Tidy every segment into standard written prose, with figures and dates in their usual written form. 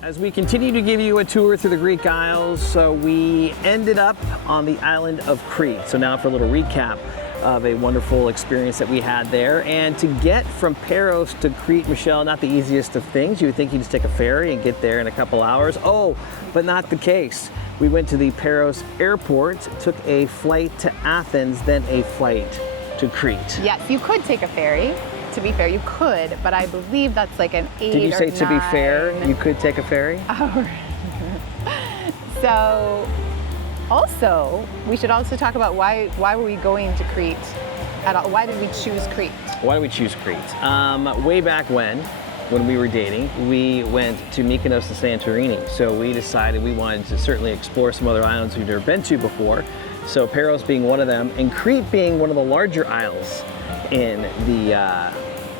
As we continue to give you a tour through the Greek Isles, we ended up on the island of Crete. So now for a little recap of a wonderful experience that we had there. And to get from Paros to Crete, Michelle, not the easiest of things. You would think you just take a ferry and get there in a couple hours. Oh, but not the case. We went to the Paros airport, took a flight to Athens, then a flight to Crete. Yes, you could take a ferry. To be fair, you could, but I believe that's like an 8 Did you or say 9. to be fair, you could take a ferry? Oh. So, also, we should also talk about why were we going to Crete at all? Why did we choose Crete? Why did we choose Crete? Way back when we were dating, we went to Mykonos and Santorini. So we decided we wanted to certainly explore some other islands we've never been to before. So Paros being one of them, and Crete being one of the larger isles in the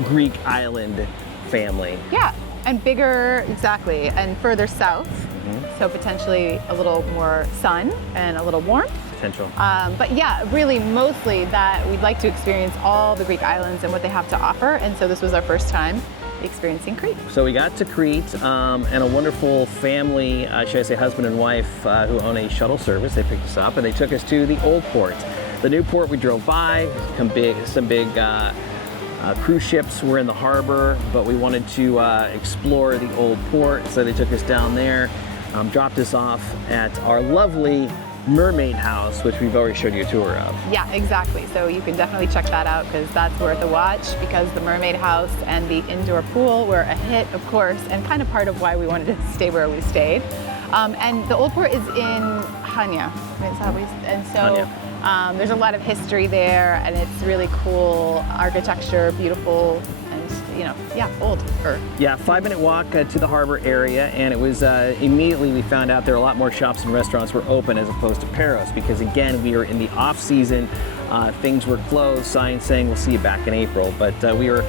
Greek island family. Yeah, and bigger, exactly, and further south. So potentially a little more sun and a little warmth. Potential. But yeah, really mostly that we'd like to experience all the Greek islands and what they have to offer. And so this was our first time experiencing Crete. So we got to Crete and a wonderful family, should I say husband and wife, who own a shuttle service. They picked us up and they took us to the Old Port. The new port we drove by, some big cruise ships were in the harbor, but we wanted to explore the Old Port, so they took us down there, dropped us off at our lovely mermaid house, which we've already showed you a tour of. Yeah, exactly. So you can definitely check that out because that's worth a watch, because the mermaid house and the indoor pool were a hit, of course, and kind of part of why we wanted to stay where we stayed. And the Old Port is in Chania, and so there's a lot of history there, and it's really cool architecture, beautiful, and old. Yeah, 5-minute walk to the harbor area, and it was immediately we found out there are a lot more shops and restaurants were open as opposed to Paros, because again, we were in the off season. Things were closed, signs saying we'll see you back in April, but we were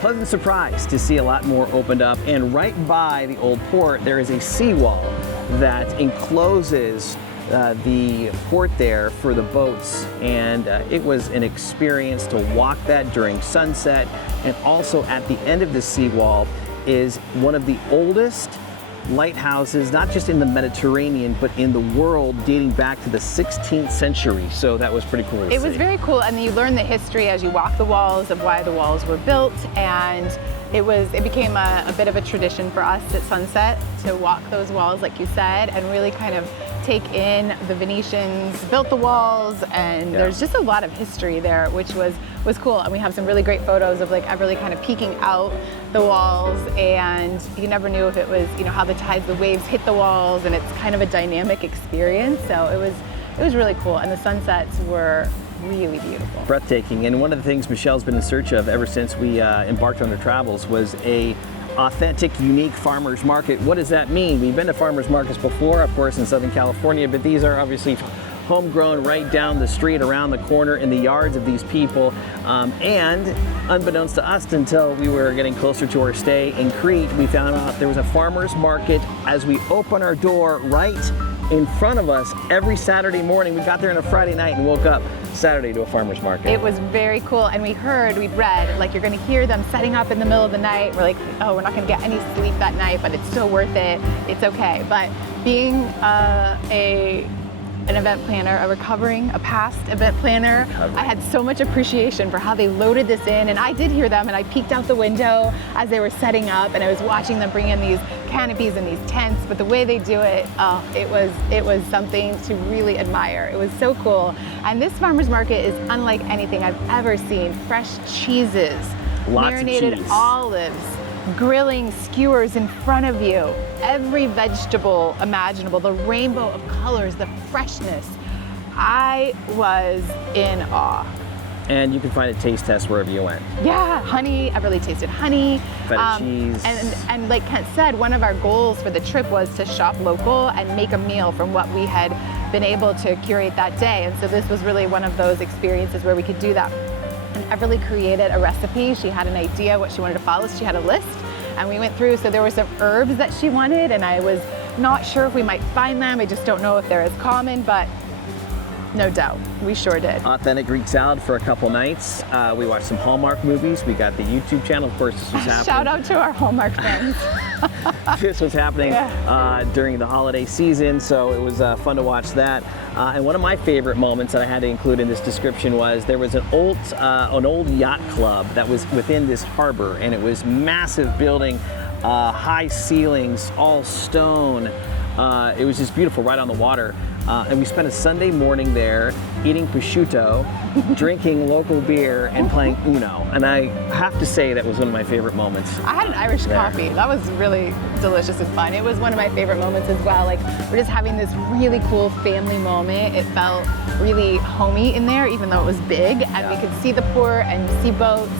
pleasantly surprised to see a lot more opened up. And right by the Old Port, there is a seawall that encloses the port there for the boats, and it was an experience to walk that during sunset. And also at the end of the seawall is one of the oldest lighthouses, not just in the Mediterranean, but in the world, dating back to the 16th century. So that was pretty cool to see. It was very cool, and you learn the history as you walk the walls of why the walls were built, and it became a bit of a tradition for us at sunset to walk those walls, like you said, and really kind of take in the Venetians built the walls, and there's just a lot of history there, which was cool. And we have some really great photos of like really kind of peeking out the walls, and you never knew if it was how the tides, the waves hit the walls, and it's kind of a dynamic experience. So it was really cool, and the sunsets were really beautiful. Breathtaking. And one of the things Michelle's been in search of ever since we embarked on our travels was a authentic, unique farmers market. What does that mean? We've been to farmers markets before, of course, in Southern California, but these are obviously homegrown right down the street, around the corner, in the yards of these people. And unbeknownst to us, until we were getting closer to our stay in Crete, we found out there was a farmers market as we open our door right in front of us every Saturday morning. We got there on a Friday night and woke up Saturday to a farmer's market. It was very cool, and we'd read, like, you're gonna hear them setting up in the middle of the night. We're like, oh, we're not gonna get any sleep that night, but it's still worth it. It's okay. But being an event planner, a past event planner, I had so much appreciation for how they loaded this in, and I did hear them, and I peeked out the window as they were setting up, and I was watching them bring in these canopies and these tents, but the way they do it, it was something to really admire. It was so cool. And this farmer's market is unlike anything I've ever seen. Fresh cheeses, marinated olives, grilling skewers in front of you, every vegetable imaginable, the rainbow of colors, the freshness. I was in awe. And you can find a taste test wherever you went. Yeah, honey, I really tasted honey. Feta cheese. And like Kent said, one of our goals for the trip was to shop local and make a meal from what we had been able to curate that day. And so this was really one of those experiences where we could do that. And Everly created a recipe. She had an idea what she wanted to follow. So she had a list, and we went through. So there were some herbs that she wanted, and I was not sure if we might find them. I just don't know if they're as common, but No doubt. We sure did. Authentic Greek salad for a couple nights. We watched some Hallmark movies. We got the YouTube channel. Of course, this was happening. Shout out to our Hallmark friends. This was happening during the holiday season, so it was fun to watch that. And one of my favorite moments that I had to include in this description was there was an old yacht club that was within this harbor, and it was massive building, high ceilings, all stone. It was just beautiful right on the water. And we spent a Sunday morning there eating prosciutto, drinking local beer, and playing Uno. And I have to say that was one of my favorite moments. I had an Irish coffee. That was really delicious and fun. It was one of my favorite moments as well. Like, we're just having this really cool family moment. It felt really homey in there, even though it was big. And we could see the port and see boats.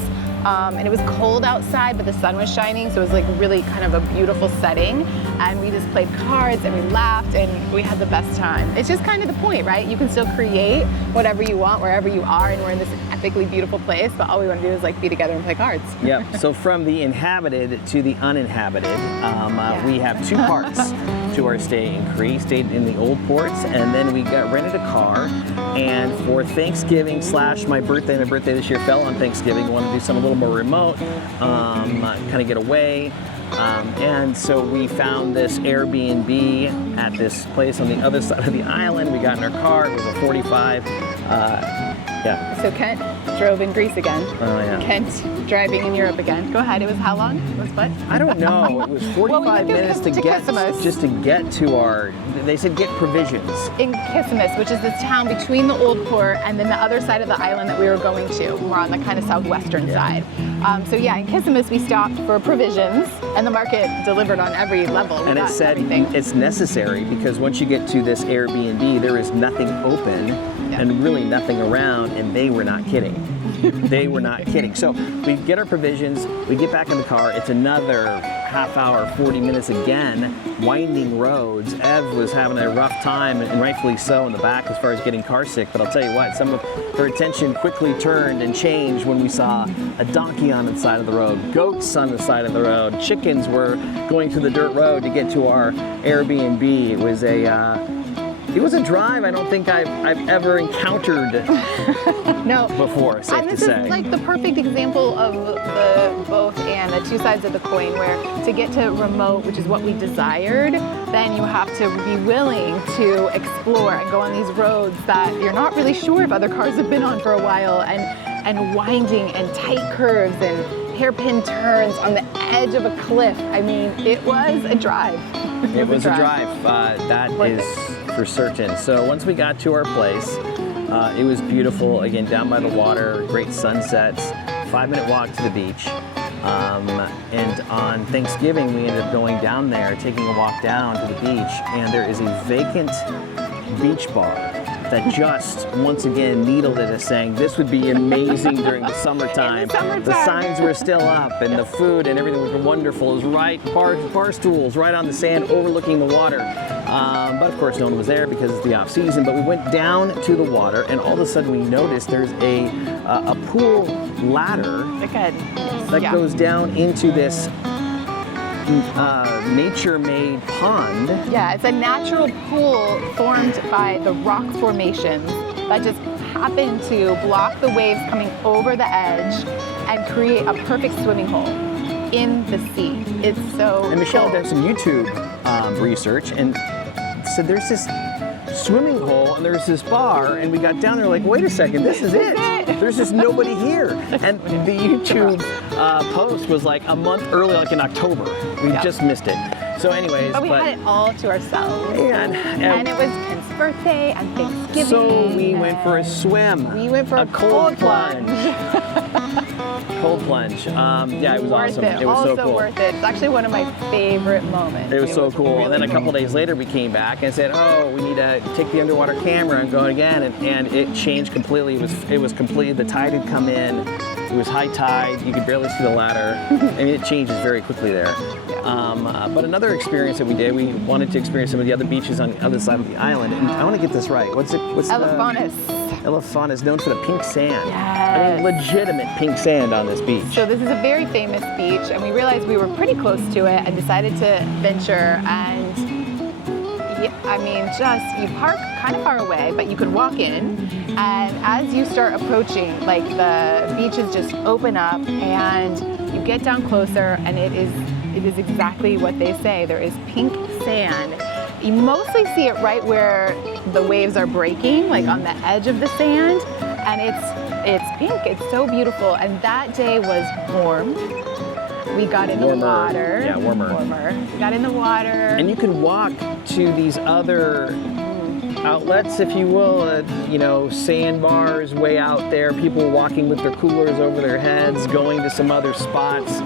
And it was cold outside, but the sun was shining, so it was like really kind of a beautiful setting. And we just played cards and we laughed and we had the best time. It's just kind of the point, right? You can still create whatever you want wherever you are, and we're in this epically beautiful place, but all we want to do is like be together and play cards. Yeah, so from the inhabited to the uninhabited, we have two parts to our stay in Crete. Stayed in the Old Ports, and then we rented a car, and for Thanksgiving / my birthday this year fell on Thanksgiving, wanted to do something a little more remote, kind of get away. And so we found this Airbnb at this place on the other side of the island. We got in our car. It was a 45. So Kent drove in Greece again. Oh, yeah. Kent driving in Europe again. Go ahead. It was how long? It was what? I don't know. It was 45 minutes to get to our. They said get provisions. In Kissimmee, which is this town between the Old Port and then the other side of the island that we were going to. We're on the kind of southwestern side. In Kissimmee we stopped for provisions, and the market delivered on every level. And it said it's necessary because once you get to this Airbnb, there is nothing open and really nothing around, and they were not kidding. They were not kidding. So we get our provisions, we get back in the car, it's another half hour, 40 minutes again, winding roads. Ev was having a rough time, and rightfully so, in the back as far as getting car sick, but I'll tell you what, some of her attention quickly turned and changed when we saw a donkey on the side of the road, goats on the side of the road, chickens were going through the dirt road to get to our Airbnb. It was a drive I don't think I've ever encountered before, safe to say. This is like the perfect example of the both and the two sides of the coin, where to get to remote, which is what we desired, then you have to be willing to explore and go on these roads that you're not really sure if other cars have been on for a while, and winding and tight curves and hairpin turns on the edge of a cliff. I mean, it was a drive. It was a drive. That is for certain. So once we got to our place, it was beautiful. Again, down by the water, great sunsets, 5-minute walk to the beach. And on Thanksgiving, we ended up going down there, taking a walk down to the beach, and there is a vacant beach bar that just once again needled at us, saying this would be amazing during the summertime. The signs were still up, and the food and everything was wonderful. It was right, bar stools right on the sand overlooking the water. But of course no one was there because it's the off season. But we went down to the water, and all of a sudden we noticed there's a pool ladder that goes down into this nature-made pond. Yeah, it's a natural pool formed by the rock formations that just happen to block the waves coming over the edge and create a perfect swimming hole in the sea. It's so And Michelle cool. did some YouTube research and said there's this swimming hole and there's this bar, and we got down there like, wait a second, this is it. There's just nobody here. And the YouTube post was like a month early, like in October. We just missed it. So anyways, but we had it all to ourselves. And it was Kent's birthday and Thanksgiving. So we went for a swim. We went for a cold plunge. Cold plunge. Yeah, it was awesome. It was so cool. Worth it. It's actually one of my favorite moments. It was so cool. Really and then a couple days later, we came back and said, "Oh, we need to take the underwater camera and go again." And it changed completely. It was completely. The tide had come in. It was high tide. You could barely see the ladder. I mean, it changes very quickly there. But another experience that we did, we wanted to experience some of the other beaches on the other side of the island. And I want to get this right. What's Elephantis. Elephantis is known for the pink sand. Yes. I mean, legitimate pink sand on this beach. So this is a very famous beach, and we realized we were pretty close to it and decided to venture. And I mean, just you park kind of far away, but you could walk in. And as you start approaching, like the beaches just open up and you get down closer, and it is exactly what they say. There is pink sand. You mostly see it right where the waves are breaking, like on the edge of the sand, and it's pink. It's so beautiful. And that day was warm. We got in the water. Yeah, warmer. We got in the water. And you can walk to these other outlets, if you will, sandbars way out there, people walking with their coolers over their heads, going to some other spots.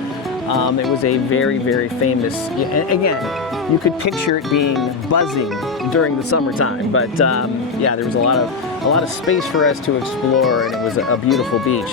It was a very, very famous, and again, you could picture it being buzzing during the summertime, but there was a lot of space for us to explore, and it was a beautiful beach.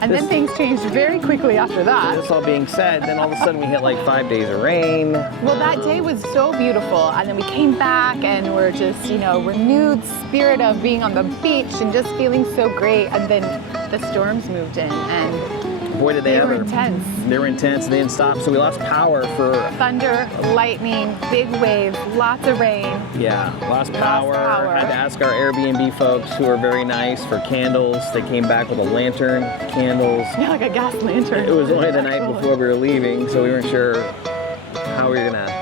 Then things changed very quickly after that. This all being said, then all of a sudden we hit like 5 days of rain. Well, that day was so beautiful, and then we came back and we're just, renewed spirit of being on the beach and just feeling so great, and then the storms moved in, and boy, did they ever. Were intense. They were intense. They didn't stop. So we lost power for thunder, lightning, big waves, lots of rain. Yeah, lost power. Had to ask our Airbnb folks, who are very nice, for candles. They came back with a lantern, candles. Yeah, like a gas lantern. It was only the night before we were leaving, so we weren't sure how we were gonna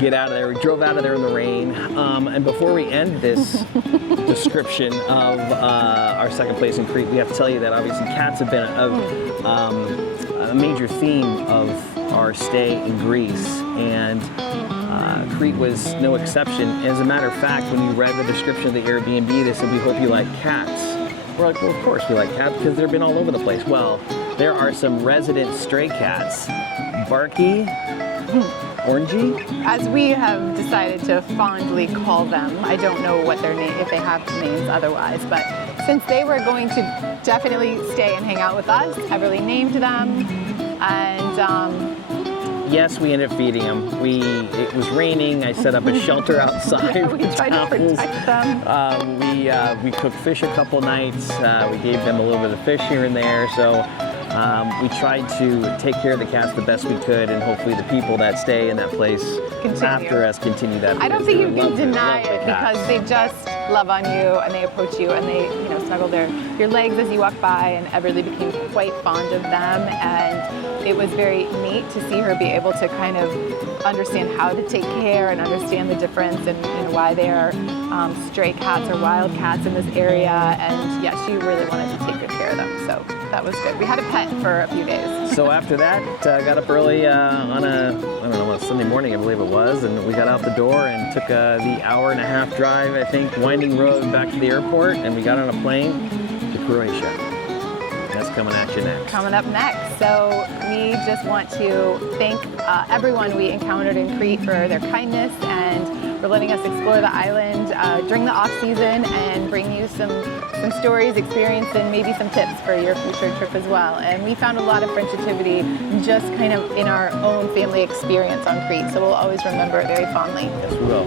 get out of there. We drove out of there in the rain. And before we end this description of our second place in Crete, we have to tell you that obviously cats have been a major theme of our stay in Greece, and Crete was no exception. As a matter of fact, when you read the description of the Airbnb, they said, "We hope you like cats." We're like, well, of course we like cats, because they've been all over the place. Well, there are some resident stray cats. Barky, Orangey, as we have decided to fondly call them. I don't know what their name, if they have names otherwise, but since they were going to definitely stay and hang out with us, I really named them, and yes, we ended up feeding them. It was raining. I set up a shelter outside. Yeah, we tried to protect them. We cooked fish a couple nights. We gave them a little bit of fish here and there. So we tried to take care of the cats the best we could, and hopefully the people that stay in that place after us continue that. I don't think you can deny it, because they just love on you, and they approach you, and they snuggle your legs as you walk by, and I really became quite fond of them. And it was very neat to see her be able to kind of understand how to take care and understand the difference, and why they are stray cats or wild cats in this area. And yeah, she really wanted to take good care of them, so that was good. We had a pet for a few days. So after that, got up early on a Sunday morning, I believe it was, and we got out the door and took the hour-and-a-half drive, I think, winding road back to the airport, and we got on a plane to Croatia. That's coming at you next. Coming up next. So we just want to thank everyone we encountered in Crete for their kindness and for letting us explore the island during the off-season, and bring you some stories, experience, and maybe some tips for your future trip as well. And we found a lot of friendshipity just kind of in our own family experience on Crete, so we'll always remember it very fondly. Yes, we will.